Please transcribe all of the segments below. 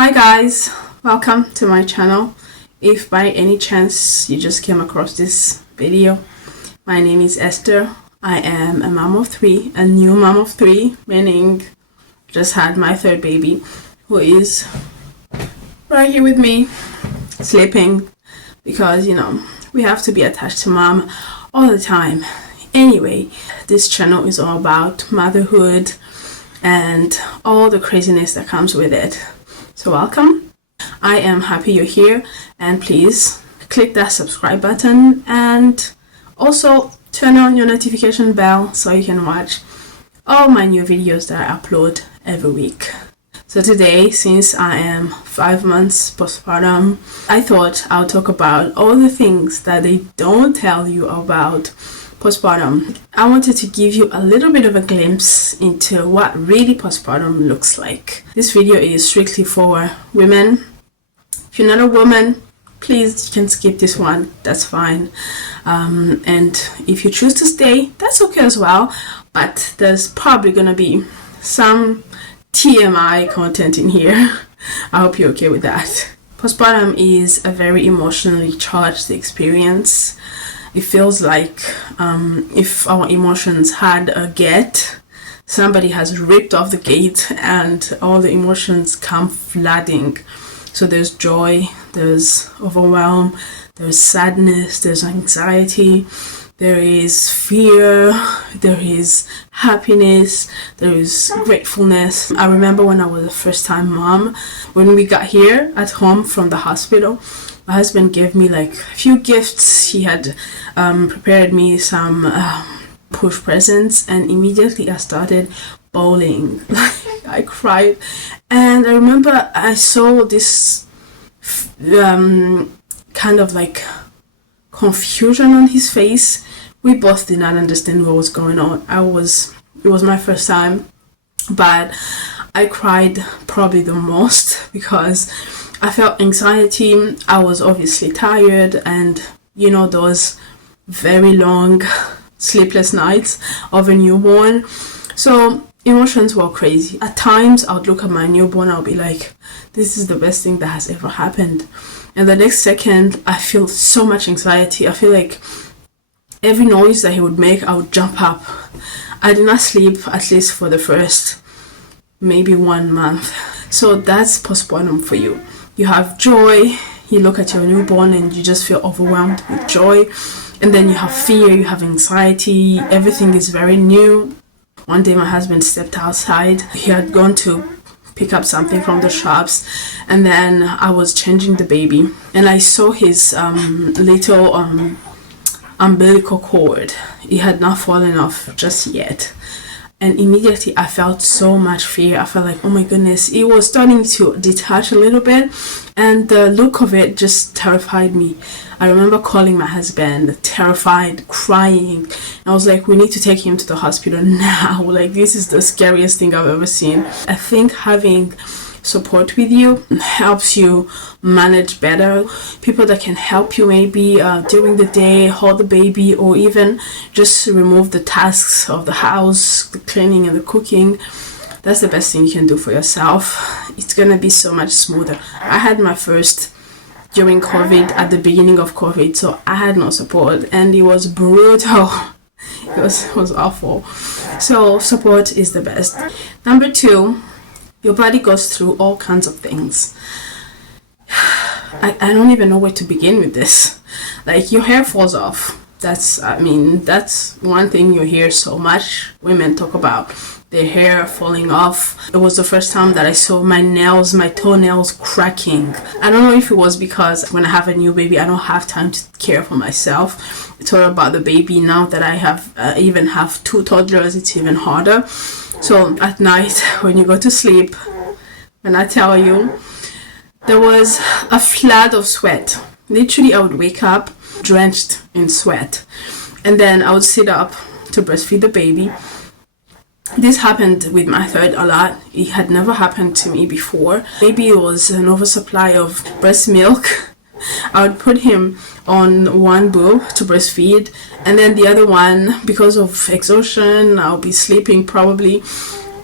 Hi guys, welcome to my channel. If by any chance you just came across this video, my name is Esther. I am a mom of three, a new mom of three, meaning just had my third baby, who is right here with me, sleeping, because we have to be attached to mom all the time. Anyway, this channel is all about motherhood and all the craziness that comes with it. So welcome. I am happy you're here, and please click that subscribe button and also turn on your notification bell so you can watch all my new videos that I upload every week. So today, since I am 5 months postpartum, I thought I'll talk about all the things that they don't tell you about postpartum. I wanted to give you a little bit of a glimpse into what really postpartum looks like. This video is strictly for women. If you're not a woman, please, you can skip this one, that's fine. And if you choose to stay, that's okay as well, but there's probably gonna be some TMI content in here. I hope you're okay with that. Postpartum is a very emotionally charged experience. It feels like if our emotions had a gate, somebody has ripped off the gate and all the emotions come flooding. So there's joy, there's overwhelm, there's sadness, there's anxiety, there is fear, there is happiness, there is gratefulness. I remember when I was a first-time mom, when we got here at home from the hospital, my husband gave me like a few gifts. He had prepared me some push presents, and immediately I started bawling. I cried, and I remember I saw this kind of like confusion on his face. We both did not understand what was going on. It was my first time, but I cried probably the most because I felt anxiety. I was obviously tired, and those very long sleepless nights of a newborn. So emotions were crazy. At times I would look at my newborn, I'll be like, this is the best thing that has ever happened. And the next second I feel so much anxiety. I feel like every noise that he would make, I would jump up. I did not sleep at least for the first maybe 1 month. So that's postpartum for you. You have joy, you look at your newborn and you just feel overwhelmed with joy. And then you have fear, you have anxiety, everything is very new. One day my husband stepped outside. He had gone to pick up something from the shops, and then I was changing the baby, and I saw his little umbilical cord. It had not fallen off just yet. And immediately I felt so much fear. I felt like, oh my goodness, it was starting to detach a little bit, and the look of it just terrified me. I remember calling my husband, terrified, crying. I was like, we need to take him to the hospital now. Like, this is the scariest thing I've ever seen. I think having support with you helps you manage better. People that can help you maybe during the day, hold the baby, or even just remove the tasks of the house, the cleaning and the cooking. That's the best thing you can do for yourself. It's gonna be so much smoother. I had my first during COVID, at the beginning of COVID, so I had no support, and it was brutal. It was awful. So support is the best. Number 2, your body goes through all kinds of things. I don't even know where to begin with this. Like, your hair falls off. That's one thing you hear so much. Women talk about their hair falling off. It was the first time that I saw my toenails cracking. I don't know if it was because when I have a new baby, I don't have time to care for myself. It's all about the baby. Now that I have even have 2 toddlers, it's even harder. So at night, when you go to sleep, and I tell you, there was a flood of sweat. Literally, I would wake up drenched in sweat, and then I would sit up to breastfeed the baby. This happened with my third a lot. It had never happened to me before. Maybe it was an oversupply of breast milk. I would put him on one boob to breastfeed, and then the other one, because of exhaustion, I'll be sleeping probably.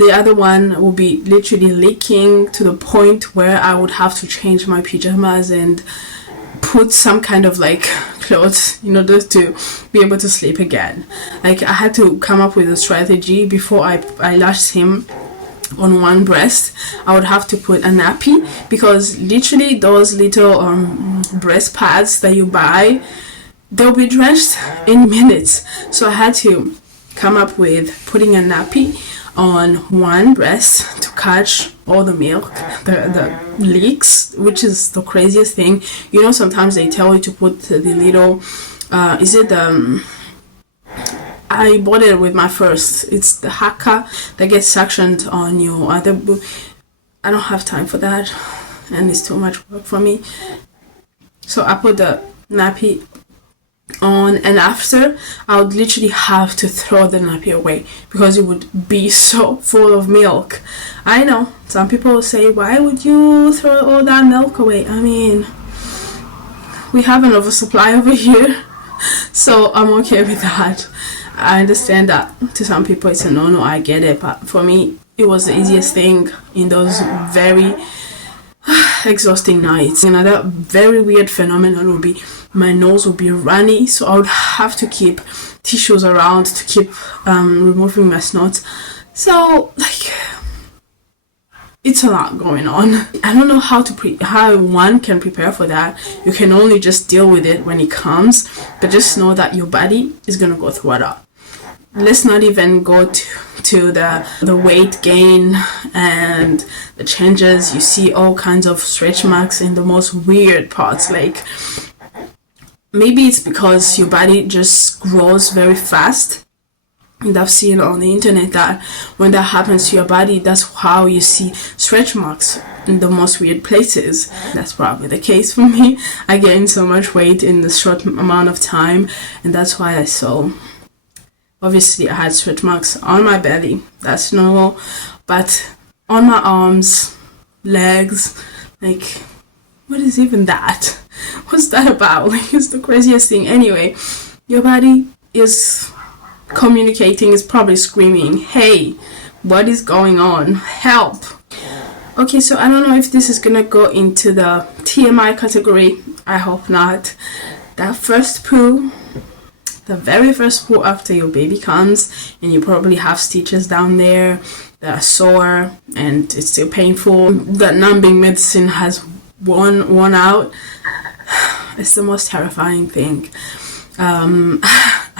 the other one will be literally leaking to the point where I would have to change my pajamas and put some kind of like clothes in order to be able to sleep again. Like, I had to come up with a strategy. Before I lashed him on one breast, I would have to put a nappy, because literally those little breast pads that you buy, they'll be drenched in minutes. So I had to come up with putting a nappy on one breast to catch all the milk, the leaks, which is the craziest thing. You know, sometimes they tell you to put the little I bought it with my first. It's the haka that gets suctioned on your other I don't have time for that, and it's too much work for me. So I put the nappy on, and after I would literally have to throw the nappy away because it would be so full of milk. I know some people will say, why would you throw all that milk away? I mean, we have an oversupply over here, so I'm okay with that. I understand that to some people it's a no-no, I get it, but for me it was the easiest thing in those very exhausting nights. Another very weird phenomenon would be my nose would be runny, so I would have to keep tissues around to keep removing my snot. So like, it's a lot going on. I don't know how one can prepare for that. You can only just deal with it when it comes, but just know that your body is gonna go through it up. Let's not even go to the weight gain and the changes. You see all kinds of stretch marks in the most weird parts. Like, maybe it's because your body just grows very fast. And I've seen on the internet that when that happens to your body, that's how you see stretch marks in the most weird places. That's probably the case for me. I gained so much weight in the short amount of time, and that's why I saw. Obviously, I had stretch marks on my belly. That's normal. But on my arms, legs, like, what is even that? What's that about? Like, it's the craziest thing. Anyway, your body is communicating, is probably screaming, hey, what is going on? Help. Okay, so I don't know if this is gonna go into the TMI category. I hope not. That first poo, the very first poo after your baby comes, and you probably have stitches down there that are sore and it's still painful. The numbing medicine has worn out. It's the most terrifying thing.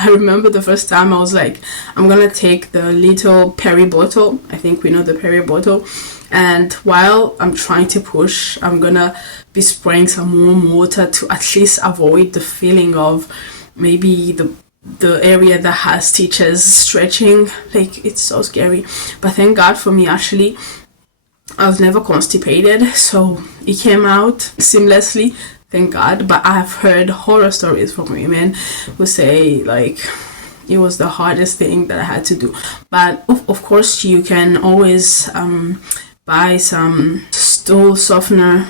I remember the first time I was like, I'm gonna take the little Perry bottle. I think we know the Perry bottle. And while I'm trying to push, I'm gonna be spraying some warm water to at least avoid the feeling of maybe the area that has stitches stretching. Like, it's so scary. But thank God for me, actually, I was never constipated, so it came out seamlessly. Thank God. But I've heard horror stories from women who say, like, it was the hardest thing that I had to do. But of course, you can always buy some stool softener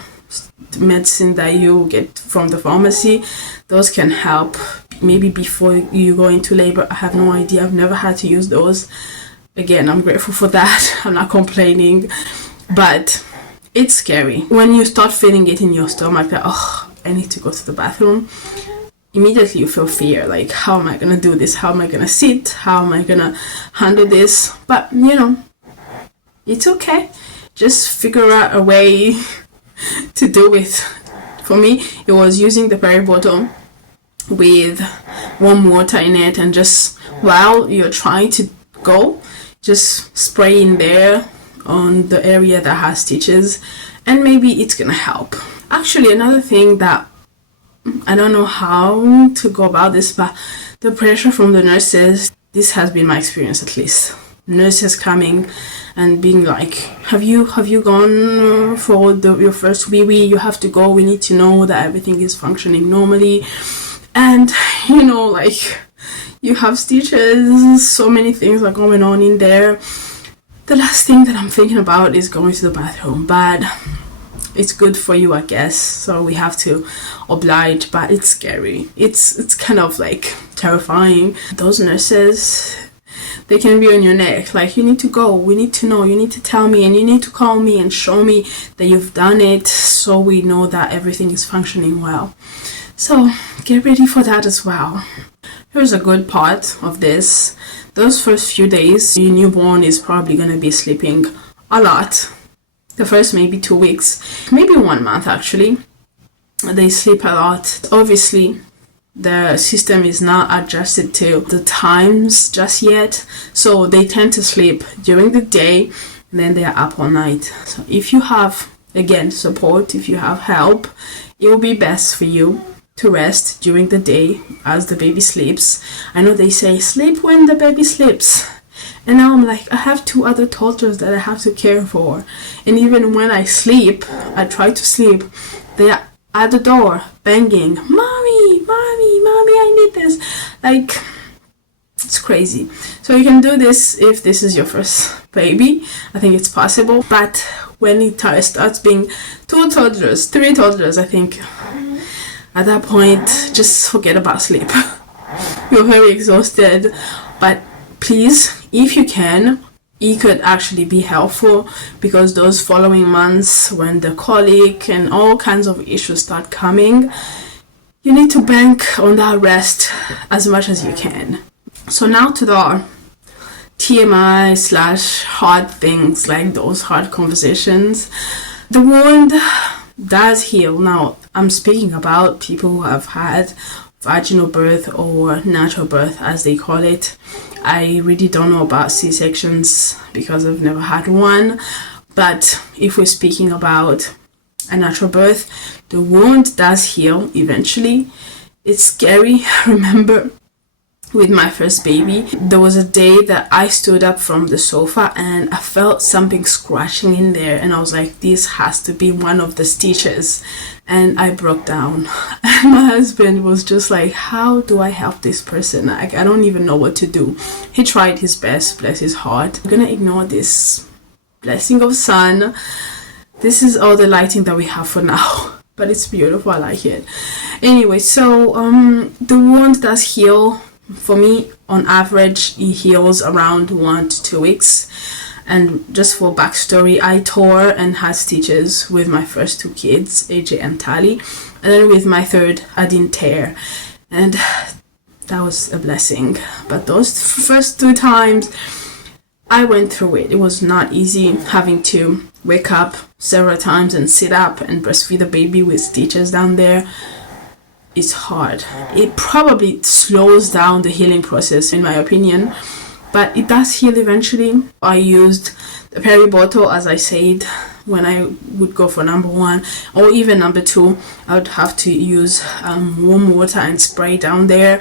medicine that you get from the pharmacy. Those can help maybe before you go into labor. I have no idea. I've never had to use those. Again, I'm grateful for that. I'm not complaining. But it's scary. When you start feeling it in your stomach that, oh, I need to go to the bathroom, immediately you feel fear. Like, how am I going to do this? How am I going to sit? How am I going to handle this? But, you know, it's okay. Just figure out a way to do it. For me, it was using the Perry bottle with warm water in it, and just while you're trying to go, just spray in there on the area that has stitches, and maybe it's gonna help. Actually, another thing that I don't know how to go about this, but the pressure from the nurses, this has been my experience at least. Nurses coming and being like, have you gone for your first wee-wee? You have to go. We need to know that everything is functioning normally. And, you know, like, you have stitches, so many things are going on in there. The last thing that I'm thinking about is going to the bathroom, but it's good for you, I guess, so we have to oblige. But it's scary. It's kind of like terrifying. Those nurses, they can be on your neck. Like, you need to go, we need to know, you need to tell me, and you need to call me and show me that you've done it, so we know that everything is functioning well. So get ready for that as well. Here's a good part of this. Those first few days, your newborn is probably going to be sleeping a lot. The first maybe 2 weeks, maybe 1 month actually. They sleep a lot. Obviously, the system is not adjusted to the times just yet. So they tend to sleep during the day and then they are up all night. So if you have, again, support, if you have help, it will be best for you to rest during the day as the baby sleeps. I know they say sleep when the baby sleeps. And now I'm like, I have 2 other toddlers that I have to care for. And even when I sleep, I try to sleep, they are at the door banging, mommy, I need this. Like, it's crazy. So you can do this if this is your first baby. I think it's possible. But when it starts being 2 toddlers, 3 toddlers, I think at that point, just forget about sleep. You're very exhausted. But please, if you can, it could actually be helpful, because those following months, when the colic and all kinds of issues start coming, you need to bank on that rest as much as you can. So now to the TMI / hard things, like those hard conversations. The wound does heal. Now, I'm speaking about people who have had vaginal birth or natural birth, as they call it. I really don't know about C-sections because I've never had one. But if we're speaking about a natural birth, the wound does heal eventually. It's scary. Remember, with my first baby, there was a day that I stood up from the sofa and I felt something scratching in there, and I was like, this has to be one of the stitches, and I broke down. And my husband was just like, how do I help this person? Like, I don't even know what to do. He tried his best, bless his heart. I'm gonna ignore this blessing of sun. This is all the lighting that we have for now, but it's beautiful. I like it. Anyway, so the wound does heal. For me, on average, it heals around 1 to 2 weeks. And just for backstory, I tore and had stitches with my first 2 kids, AJ and Tali. And then with my third, I didn't tear. And that was a blessing. But those first 2 times, I went through it. It was not easy, having to wake up several times and sit up and breastfeed the baby with stitches down there. It's hard. It probably slows down the healing process, in my opinion, but it does heal eventually. I used the peri-bottle, as I said, when I would go for number 1 or even number 2. I would have to use warm water and spray down there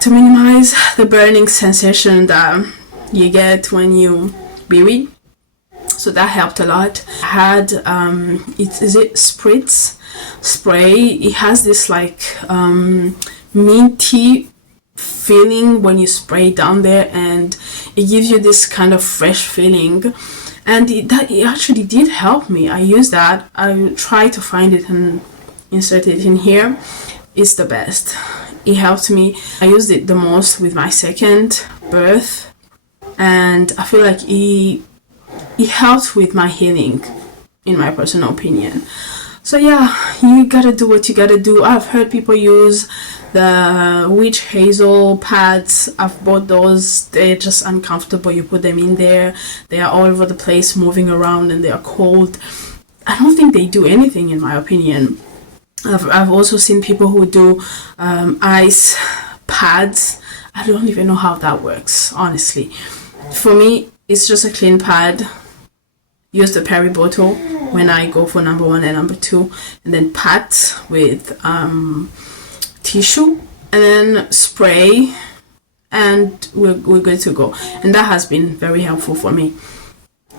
to minimize the burning sensation that you get when you baby. So that helped a lot. I had is it spritz spray. It has this like minty feeling when you spray down there, and it gives you this kind of fresh feeling, and it actually did help me. I use that. I try to find it and insert it in here. It's the best. It helped me. I used it the most with my second birth, and I feel like it helped with my healing, in my personal opinion. So yeah, you gotta do what you gotta do. I've heard people use the witch hazel pads. I've bought those. They're just uncomfortable. You put them in there, they are all over the place, moving around, and they are cold. I don't think they do anything, in my opinion. I've also seen people who do ice pads. I don't even know how that works, honestly. For me, it's just a clean pad. Use the peri-bottle when I go for number 1 and number 2, and then pat with tissue, and then spray, and we're good to go. And that has been very helpful for me.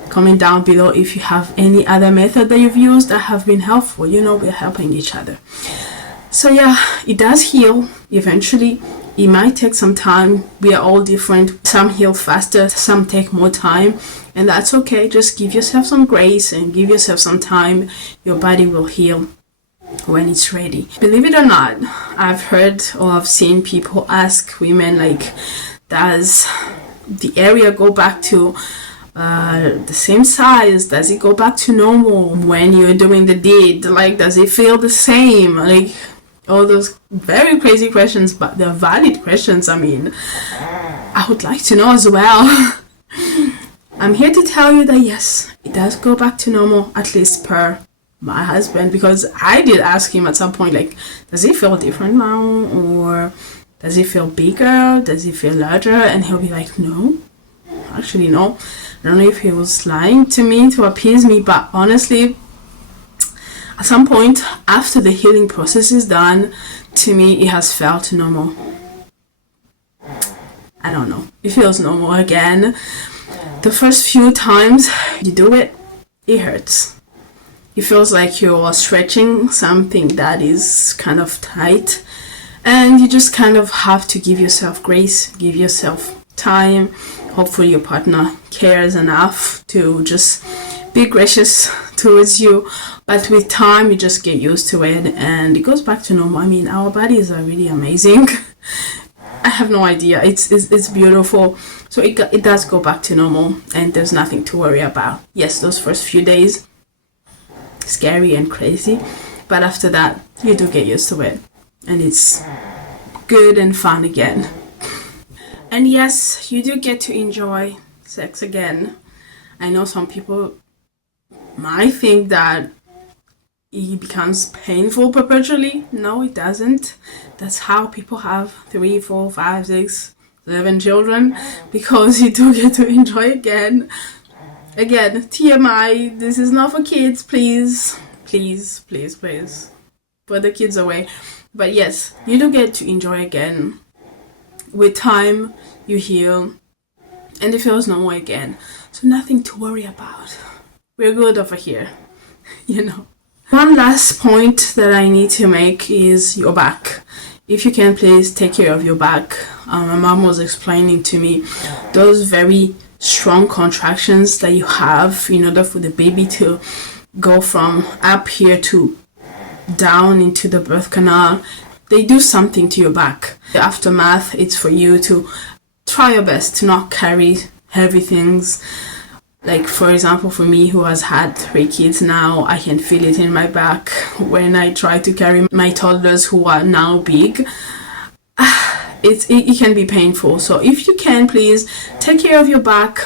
Comment down below if you have any other method that you've used that have been helpful. You know, we're helping each other. So yeah, it does heal eventually. It might take some time. We are all different. Some heal faster, some take more time, and that's okay. Just give yourself some grace and give yourself some time. Your body will heal when it's ready. Believe it or not, I've heard or I've seen people ask women, like, does the area go back to the same size? Does it go back to normal when you're doing the deed? Like, does it feel the same? Like, all those very crazy questions, but they're valid questions. I mean, I would like to know as well. I'm here to tell you that yes, it does go back to normal, at least per my husband, because I did ask him at some point, like, does it feel different now, or does it feel bigger, does it feel larger? And he'll be like, no, actually no. I don't know if he was lying to me to appease me, but honestly, at some point after the healing process is done, to me it has felt normal. I don't know, it feels normal again. The first few times you do it, it hurts. It feels like you're stretching something that is kind of tight, and you just kind of have to give yourself grace, give yourself time. Hopefully your partner cares enough to just be gracious towards you, but with time you just get used to it and it goes back to normal. I mean, our bodies are really amazing. I have no idea, it's beautiful. So it does go back to normal, and there's nothing to worry about. Yes, those first few days, scary and crazy, but after that you do get used to it, and it's good and fun again. And yes, you do get to enjoy sex again. I know some people might think that it becomes painful perpetually. No, it doesn't. That's how people have 3, 4, 5, 6, 7 children, because you do get to enjoy again. Again, TMI, this is not for kids, please. Please, please, please. Put the kids away. But yes, you do get to enjoy again. With time, you heal, and it feels normal again. So nothing to worry about. We're good over here, you know. One last point that I need to make is your back. If you can, please take care of your back. My mom was explaining to me those very strong contractions that you have in order for the baby to go from up here to down into the birth canal. They do something to your back. The aftermath, it's for you to try your best to not carry heavy things. Like, for example, for me, who has had 3 kids now, I can feel it in my back when I try to carry my toddlers who are now big. It can be painful. So if you can, please take care of your back.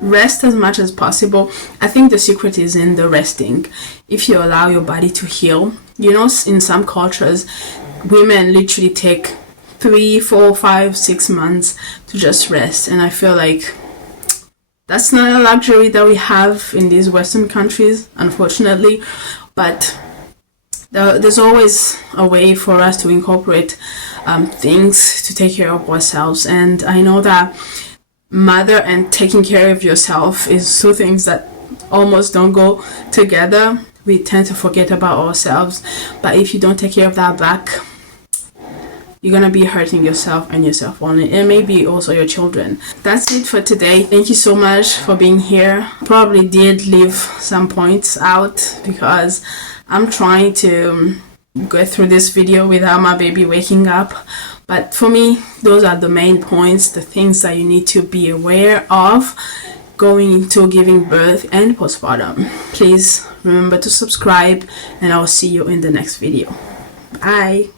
Rest as much as possible. I think the secret is in the resting. If you allow your body to heal, you know, in some cultures, women literally take 3, 4, 5, 6 months to just rest. And I feel like that's not a luxury that we have in these Western countries, unfortunately. But there's always a way for us to incorporate things to take care of ourselves. And I know that mother and taking care of yourself is 2 things that almost don't go together. We tend to forget about ourselves, but if you don't take care of that back, you're gonna be hurting yourself and yourself only, and maybe also your children. That's it for today. Thank you so much for being here. Probably did leave some points out because I'm trying to go through this video without my baby waking up. But for me, those are the main points, the things that you need to be aware of going into giving birth and postpartum. Please remember to subscribe, and I'll see you in the next video. Bye.